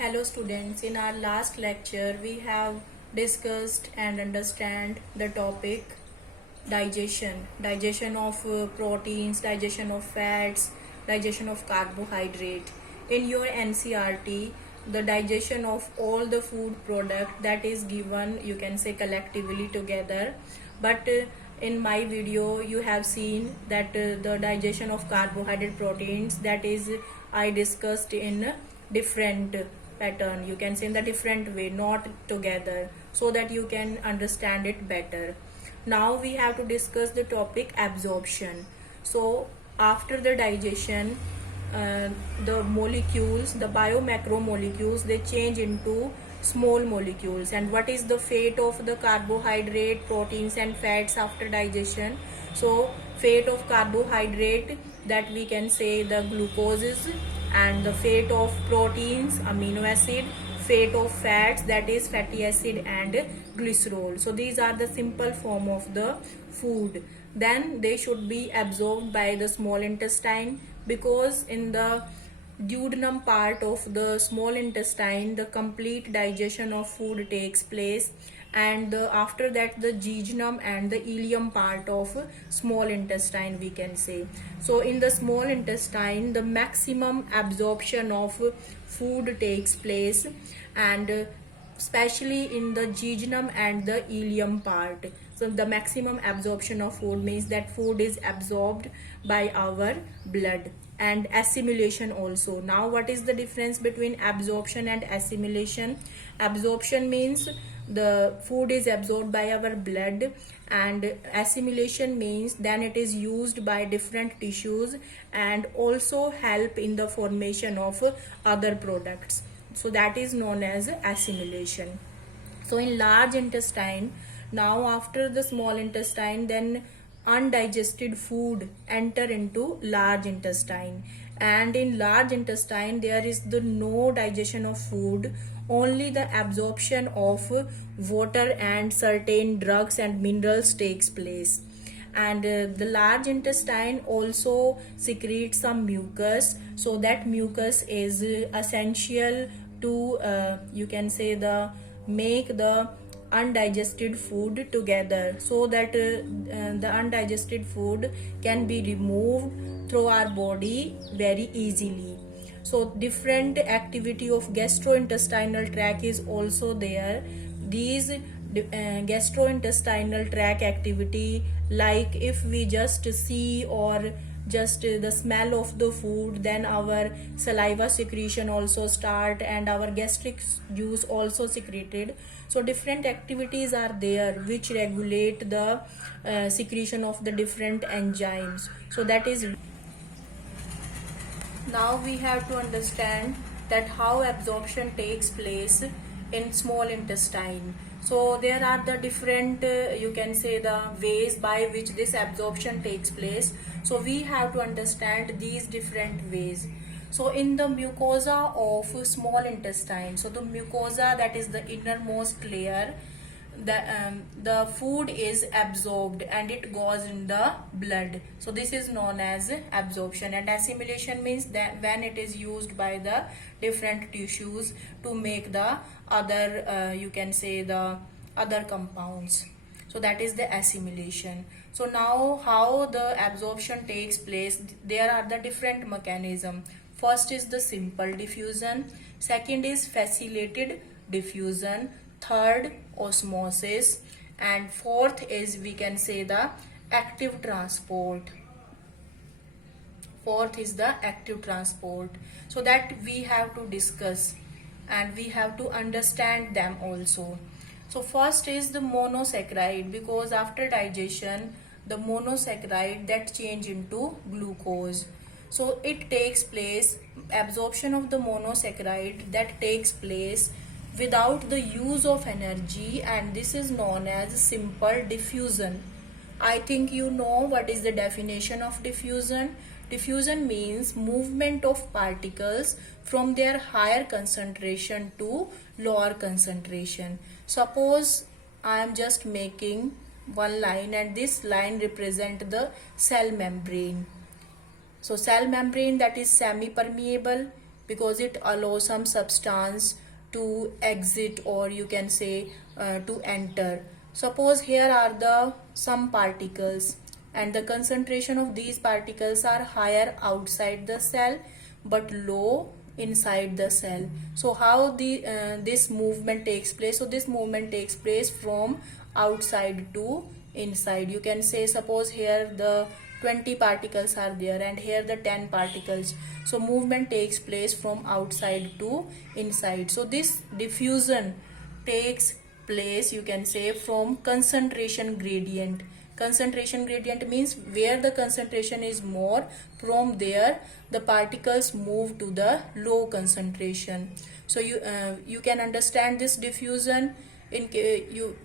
Hello students, in our last lecture we have discussed and understand the topic digestion of proteins, digestion of fats, digestion of carbohydrate. In your NCRT, the digestion of all the food product that is given, you can say collectively together, but in my video you have seen that the digestion of carbohydrate proteins, that is I discussed in different pattern, you can say in the different way, not together, so that you can understand it better. Now we have to discuss the topic absorption. So after the digestion, the molecules, the biomacromolecules, they change into small molecules. And what is the fate of the carbohydrate, proteins and fats after digestion? So fate of carbohydrate, that we can say the glucoses, and the fate of proteins, amino acid, fate of fats, that is fatty acid and glycerol. So these are the simple form of the food. Then they should be absorbed by the small intestine, because in the duodenum part of the small intestine the complete digestion of food takes place, and after that the jejunum and the ileum part of small intestine, we can say. So in the small intestine the maximum absorption of food takes place, and especially in the jejunum and the ileum part. So the maximum absorption of food means that food is absorbed by our blood, and assimilation also. Now what is the difference between absorption and assimilation? Absorption means the food is absorbed by our blood, and assimilation means then it is used by different tissues and also help in the formation of other products. So that is known as assimilation. So in large intestine, now after the small intestine, then undigested food enter into large intestine, and in large intestine there is the no digestion of food, only the absorption of water and certain drugs and minerals takes place. And the large intestine also secretes some mucus, so that mucus is essential to you can say the make the undigested food together, so that the undigested food can be removed through our body very easily. So different activity of gastrointestinal tract is also there. These gastrointestinal tract activity, like if we just see or just the smell of the food, then our saliva secretion also start and our gastric juice also secreted. So different activities are there which regulate the secretion of the different enzymes. So that is, now we have to understand that how absorption takes place in small intestine. So there are the different you can say the ways by which this absorption takes place. So we have to understand these different ways. So in the mucosa of small intestine, so the mucosa, that is the innermost layer, the food is absorbed and it goes in the blood. So this is known as absorption. And assimilation means that when it is used by the different tissues to make the other you can say the other compounds. So that is the assimilation. So now how the absorption takes place, there are the different mechanism. First is the simple diffusion, second is facilitated diffusion, third osmosis, and fourth is we can say the active transport. Fourth is the active transport. So that we have to discuss and we have to understand them also. So first is the monosaccharide, because after digestion the monosaccharide that change into glucose. So it takes place, absorption of the monosaccharide that takes place without the use of energy, and this is known as simple diffusion. I think you know what is the definition of diffusion. Diffusion means movement of particles from their higher concentration to lower concentration. Suppose I am just making one line and this line represent the cell membrane. So cell membrane, that is semi-permeable, because it allows some substance to exit, or you can say to enter. Suppose here are the some particles, and the concentration of these particles are higher outside the cell but low inside the cell. So how the this movement takes place? So this movement takes place from outside to inside. You can say, suppose here the 20 particles are there and here the 10 particles. So movement takes place from outside to inside. So this diffusion takes place, you can say, from concentration gradient. Concentration gradient means where the concentration is more, from there the particles move to the low concentration. So you can understand this diffusion in you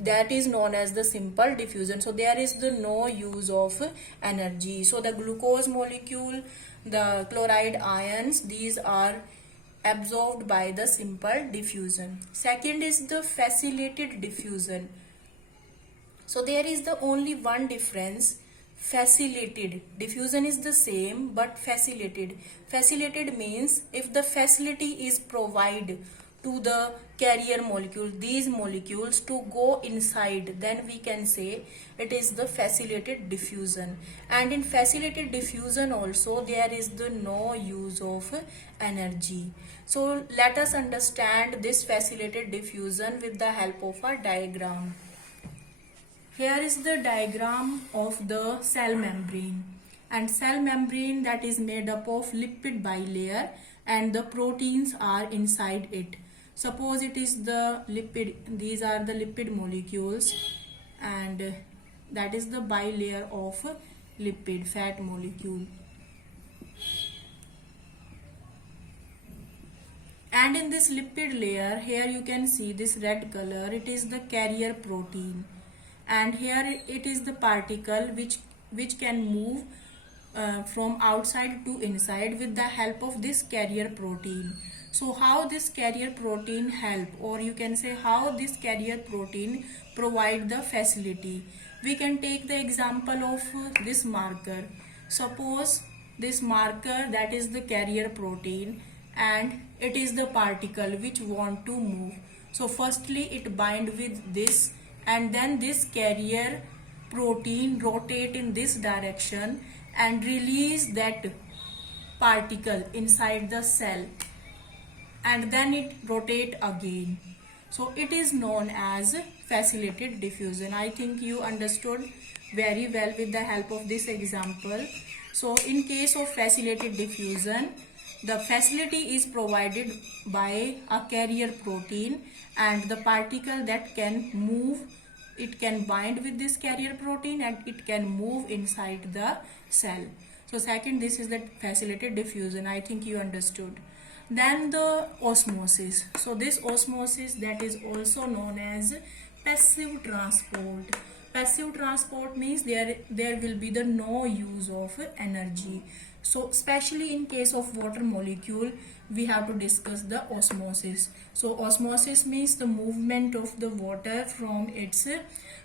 that is known as the simple diffusion. So there is the no use of energy. So the glucose molecule, the chloride ions, these are absorbed by the simple diffusion. Second is the facilitated diffusion. So there is the only one difference. Facilitated diffusion is the same, but facilitated means if the facility is provided to the carrier molecule, these molecules to go inside, then we can say it is the facilitated diffusion. And in facilitated diffusion also there is the no use of energy. So let us understand this facilitated diffusion with the help of a diagram. Here is the diagram of the cell membrane, and cell membrane that is made up of lipid bilayer and the proteins are inside it. Suppose it is the lipid, these are the lipid molecules, and that is the bilayer of lipid fat molecule. And in this lipid layer, here you can see this red color, it is the carrier protein. And here it is the particle which can move from outside to inside with the help of this carrier protein. So how this carrier protein help, or you can say how this carrier protein provide the facility? We can take the example of this marker. Suppose this marker, that is the carrier protein, and it is the particle which want to move. So firstly it bind with this, and then this carrier protein rotate in this direction and release that particle inside the cell, and then it rotate again. So it is known as facilitated diffusion. I think you understood very well with the help of this example. So in case of facilitated diffusion, the facility is provided by a carrier protein, and the particle that can move, it can bind with this carrier protein and it can move inside the cell. So second, this is the facilitated diffusion. I think you understood. Then the osmosis. So this osmosis, that is also known as passive transport. Passive transport means there will be the no use of energy. So especially in case of water molecule, we have to discuss the osmosis. So osmosis means the movement of the water from its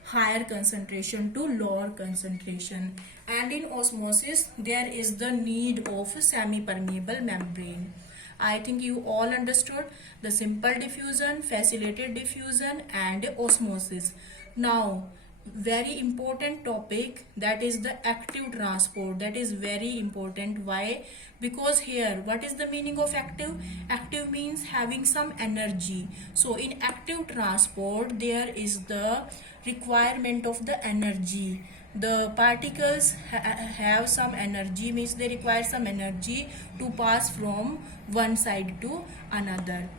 higher concentration to lower concentration. And in osmosis, there is the need of semi-permeable membrane. I think you all understood the simple diffusion, facilitated diffusion, and osmosis. Now, very important topic, that is the active transport. That is very important. Why? Because here, what is the meaning of active? Active means having some energy. So in active transport, there is the requirement of the energy. The particles have some energy, means they require some energy to pass from one side to another.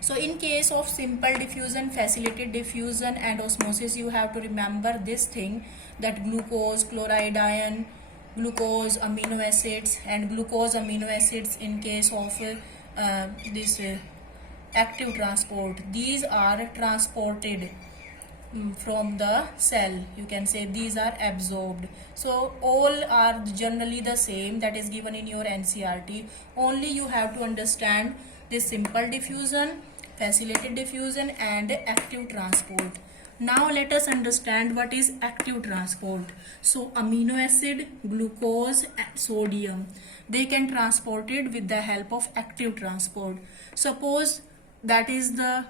So in case of simple diffusion, facilitated diffusion, and osmosis, you have to remember this thing, that glucose, chloride ion, glucose amino acids, and glucose amino acids in case of this active transport, these are transported from the cell. You can say these are absorbed. So all are generally the same, that is given in your NCERT. Only you have to understand this simple diffusion, facilitated diffusion, and active transport. Now let us understand what is active transport. So amino acid, glucose and sodium, they can transport it with the help of active transport. Suppose that is the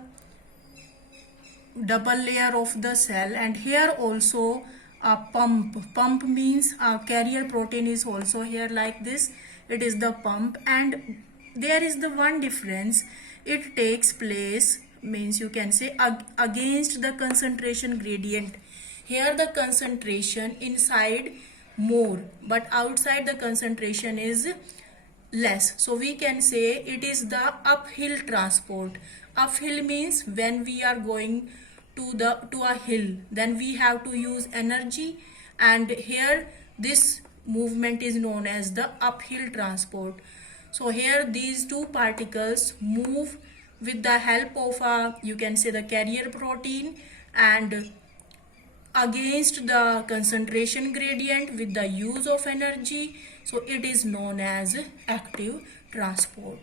double layer of the cell, and here also a pump means a carrier protein is also here like this. It is the pump, and there is the one difference. It takes place, means you can say, against the concentration gradient. Here the concentration inside more, but outside the concentration is less. So we can say it is the uphill transport. Uphill means when we are going to a hill, then we have to use energy, and here this movement is known as the uphill transport. So here these two particles move with the help of a, you can say, the carrier protein, and against the concentration gradient with the use of energy. So it is known as active transport.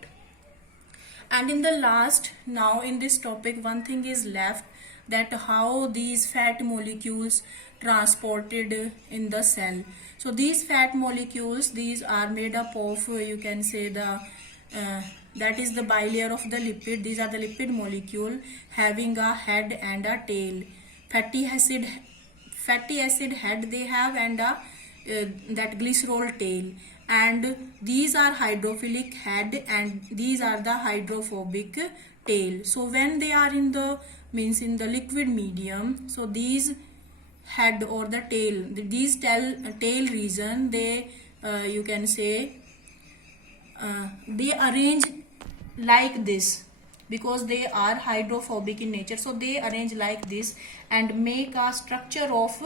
And in the last, now in this topic, one thing is left, that how these fat molecules transported in the cell. So these fat molecules, these are made up of, you can say, the that is the bilayer of the lipid. These are the lipid molecule having a head and a tail. Fatty acid head they have, and that glycerol tail, and these are hydrophilic head, and these are the hydrophobic tail. So when they are in the, means in the liquid medium, so these head or the tail, these tail region, they you can say they arrange like this, because they are hydrophobic in nature. So they arrange like this and make a structure of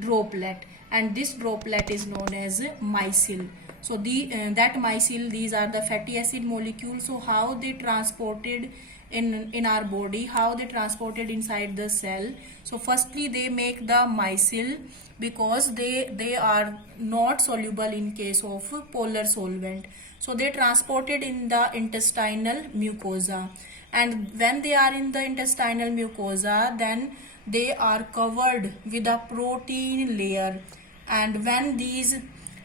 droplet, and this droplet is known as micelle. So that micelle, these are the fatty acid molecules. So how they transported in our body, how they transported inside the cell. So firstly they make the micelle, because they are not soluble in case of polar solvent. So they transported in the intestinal mucosa, and when they are in the intestinal mucosa, then they are covered with a protein layer. And when these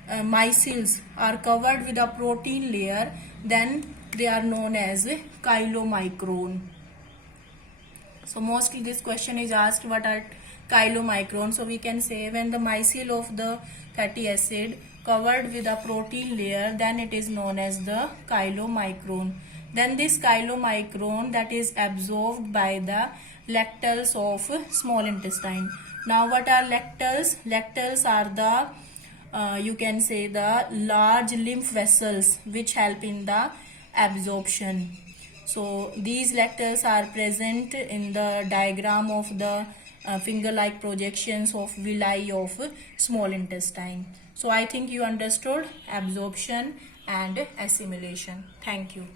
micelles are covered with a protein layer, then they are known as chylomicron. So mostly this question is asked, what are chylomicron? So we can say when the micelle of the fatty acid covered with a protein layer, then it is known as the chylomicron. Then this chylomicron, that is absorbed by the lacteals of small intestine. Now what are lacteals? Lacteals are the you can say the large lymph vessels which help in the absorption. So these lacteals are present in the diagram of the finger-like projections of villi of small intestine. So I think you understood absorption and assimilation. Thank you.